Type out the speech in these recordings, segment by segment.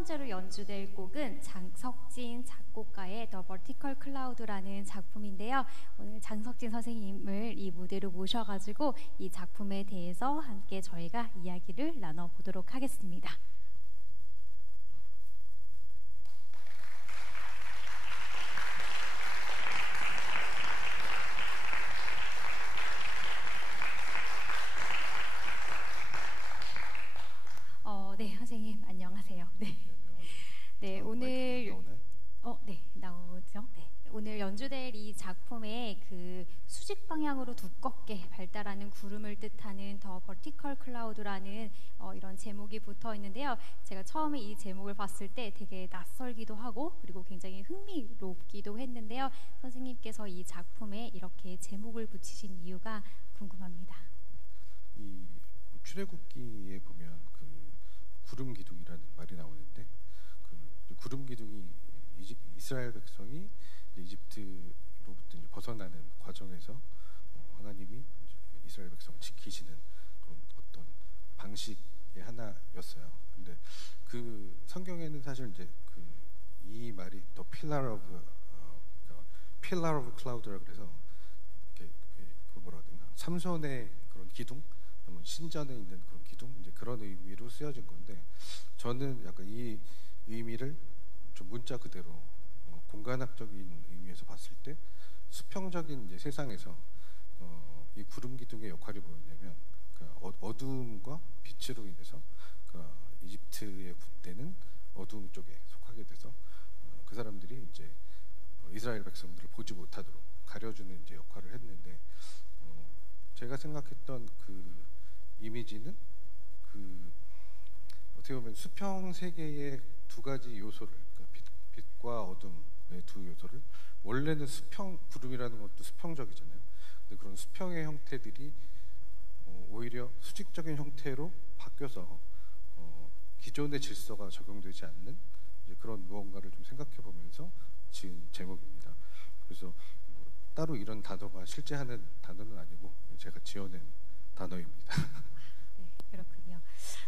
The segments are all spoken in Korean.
번째로 연주될 곡은 장석진 작곡가의 The Vertical Cloud라는 작품인데요. 오늘 장석진 선생님을 이 무대로 모셔가지고 이 작품에 대해서 함께 저희가 이야기를 나눠보도록 하겠습니다. 네, 선생님 안녕하세요. 네, 네 오늘 네 나오죠. 네, 오늘 연주될 이 작품의 그 수직 방향으로 두껍게 발달하는 구름을 뜻하는 더 버티컬 클라우드라는 이런 제목이 붙어 있는데요. 제가 처음에 이 제목을 봤을 때 되게 낯설기도 하고 그리고 굉장히 흥미롭기도 했는데요. 선생님께서 이 작품에 이렇게 제목을 붙이신 이유가 궁금합니다. 이 출애굽기에 보면 구름 기둥이라는 말이 나오는데 그 구름 기둥이 이스라엘 백성이 이집트로부터 이제 벗어나는 과정에서 하나님이 이스라엘 백성을 지키시는 그런 어떤 방식의 하나였어요. 근데 그 성경에는 사실 이제 이 말이 더 pillar of cloud라 그래서 이렇게 뭐라 해야 되나 삼손의 그런 기둥, 신전에 있는 그런 기둥, 이제 그런 의미로 쓰여진 건데 저는 약간 이 의미를 좀 문자 그대로 공간학적인 의미에서 봤을 때 수평적인 이제 세상에서 이 구름 기둥의 역할이 뭐였냐면 어두움과 빛으로 인해서 이집트의 군대는 어두움 쪽에 속하게 돼서 그 사람들이 이제 이스라엘 백성들을 보지 못하도록 가려주는 이제 역할을 했는데 제가 생각했던 그 이미지는 어떻게 보면 수평 세계의 두 가지 요소를 빛과 어둠의 두 요소를 원래는 구름이라는 것도 수평적이잖아요. 근데 그런 수평의 형태들이 오히려 수직적인 형태로 바뀌어서 기존의 질서가 적용되지 않는 이제 그런 무언가를 좀 생각해 보면서 지은 제목입니다. 그래서 따로 이런 단어가 실제 하는 단어는 아니고 제가 지어낸 단어입니다. 네, 그렇군요.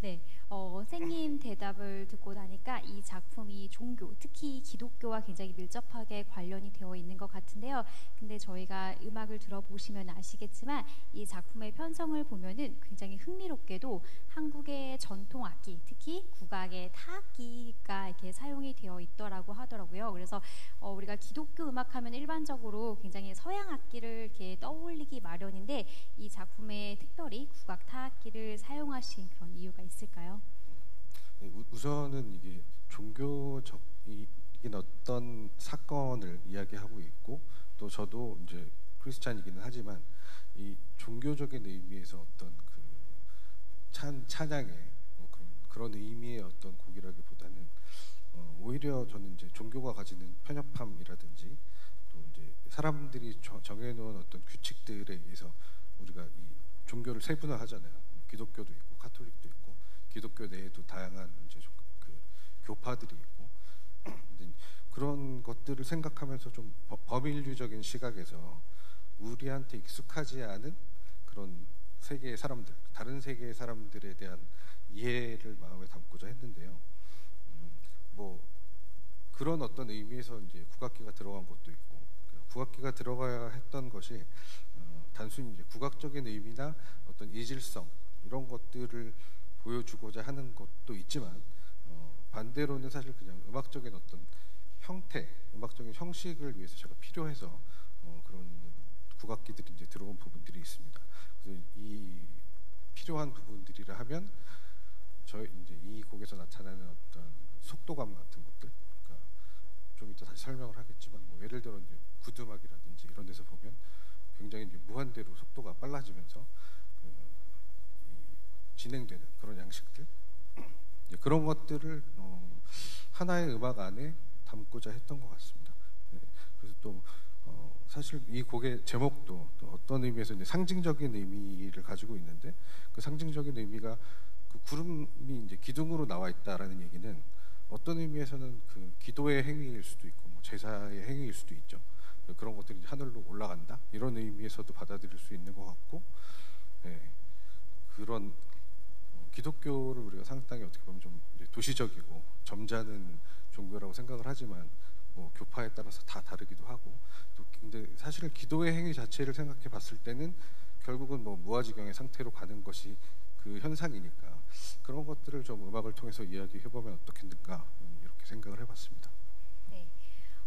네, 선생님 대답을 듣고 나니까 이 작품이 종교, 특히 기독교와 굉장히 밀접하게 관련이 되어 있는 것 같은데요. 근데 저희가 음악을 들어보시면 아시겠지만 이 작품의 편성을 보면은 굉장히 흥미롭게도 한국의 전통 악기, 특히 국악의 타악기가 이렇게 사용이 되어 있더라고 하더라고요. 그래서 우리가 기독교 음악하면 일반적으로 굉장히 서양 악기를 이렇게 떠올리기 마련인데 이 작품에 특별히 국악 타악기를 사용하신 그런 이유가 있을까요? 네, 우선은 이게 종교적인 어떤 사건을 이야기하고 있고 또 저도 이제 크리스찬이기는 하지만 이 종교적인 의미에서 어떤 그 찬양의 그런 의미의 어떤 곡이라기보다는 오히려 저는 이제 종교가 가지는 편협함이라든지 또 이제 사람들이 정해놓은 어떤 규칙들에 의해서 우리가 이 종교를 세분화하잖아요. 기독교도 있고 카톨릭도 있고 기독교 내에도 다양한 이제 교파들이 있고 그런 것들을 생각하면서 좀 범인류적인 시각에서 우리한테 익숙하지 않은 그런 세계의 사람들, 다른 세계의 사람들에 대한 이해를 마음에 담고자 했는데요. 뭐 그런 어떤 의미에서 이제 국악기가 들어간 것도 있고 국악기가 들어가야 했던 것이 단순히 이제 국악적인 의미나 어떤 이질성 이런 것들을 보여주고자 하는 것도 있지만 반대로는 사실 그냥 음악적인 어떤 형태, 음악적인 형식을 위해서 제가 필요해서 그런 국악기들이 이제 들어온 부분들이 있습니다. 그래서 이 필요한 부분들이라 하면 저희 이제 이 곡에서 나타나는 어떤 속도감 같은 것들, 그러니까 좀 이따 다시 설명을 하겠지만 뭐 예를 들어 이제 구두막이라든지 이런 데서 보면 굉장히 이제 무한대로 속도가 빨라지면서 진행되는 그런 양식들, 그런 것들을 하나의 음악 안에 담고자 했던 것 같습니다. 네, 그래서 또 사실 이 곡의 제목도 또 어떤 의미에서 이제 상징적인 의미를 가지고 있는데 그 상징적인 의미가 그 구름이 이제 기둥으로 나와 있다라는 얘기는 어떤 의미에서는 그 기도의 행위일 수도 있고 뭐 제사의 행위일 수도 있죠. 그런 것들이 이제 하늘로 올라간다 이런 의미에서도 받아들일 수 있는 것 같고, 네, 그런 기독교를 우리가 상당히 어떻게 보면 좀 이제 도시적이고 점잖은 종교라고 생각을 하지만 뭐 교파에 따라서 다 다르기도 하고 또 근데 사실은 기도의 행위 자체를 생각해 봤을 때는 결국은 뭐 무아지경의 상태로 가는 것이 그 현상이니까 그런 것들을 좀 음악을 통해서 이야기해 보면 어떻겠는가 이렇게 생각을 해봤습니다. 네.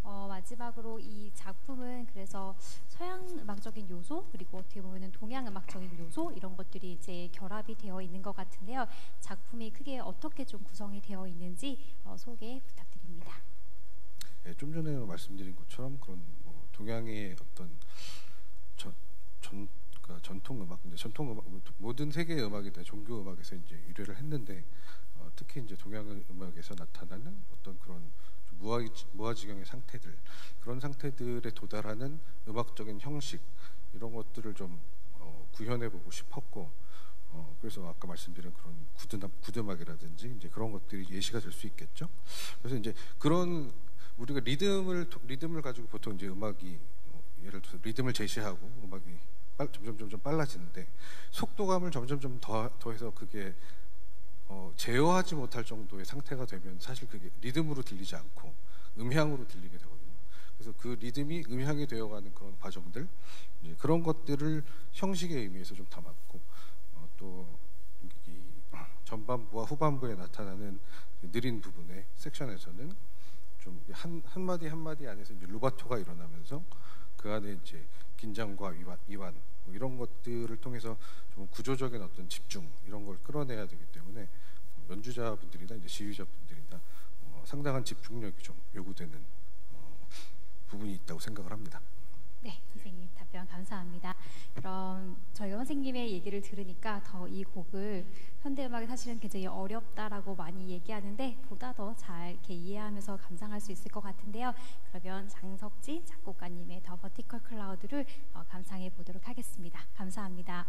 마지막으로 이 작품은 그래서 서양 음악적인 요소 그리고 어떻게 보면은 동양 음악적인 요소 이런 것들이 이제 결합이 되어 있는 것 같은데요. 작품이 크게 어떻게 좀 구성이 되어 있는지 소개 부탁드립니다. 예, 좀 전에 말씀드린 것처럼 그런 뭐 동양의 어떤 그러니까 전통 음악, 이제 전통 음악 모든 세계의 음악에 대한 종교 음악에서 이제 유래를 했는데 특히 이제 동양 음악에서 나타나는 어떤 그런 무아지경의 상태들 그런 상태들에 도달하는 음악적인 형식 이런 것들을 좀 구현해보고 싶었고 그래서 아까 말씀드린 그런 구드음악이라든지 이제 그런 것들이 예시가 될 수 있겠죠. 그래서 이제 그런 우리가 리듬을 가지고 보통 이제 음악이 예를 들어서 리듬을 제시하고 음악이 점점 빨라지는데 속도감을 점점 더해서 그게 제어하지 못할 정도의 상태가 되면 사실 그게 리듬으로 들리지 않고 음향으로 들리게 되거든요. 그래서 그 리듬이 음향이 되어가는 그런 과정들 이제 그런 것들을 형식의 의미에서 좀 담았고 또 이 전반부와 후반부에 나타나는 느린 부분의 섹션에서는 좀 한 마디 한 마디 안에서 이제 루바토가 일어나면서 그 안에 이제 긴장과 이완 뭐 이런 것들을 통해서 좀 구조적인 어떤 집중 이런 걸 끌어내야 되기 때문에 연주자분들이나 이제 지휘자분들이나 상당한 집중력이 좀 요구되는 부분이 있다고 생각을 합니다. 네, 선생님 답변 감사합니다. 그럼 저희가 선생님의 얘기를 들으니까 더 이 곡을 현대음악이 사실은 굉장히 어렵다라고 많이 얘기하는데 보다 더 잘 이렇게 이해하면서 감상할 수 있을 것 같은데요. 그러면 장석진 작곡가님의 더 버티컬 클라우드를 감상해 보도록 하겠습니다. 감사합니다.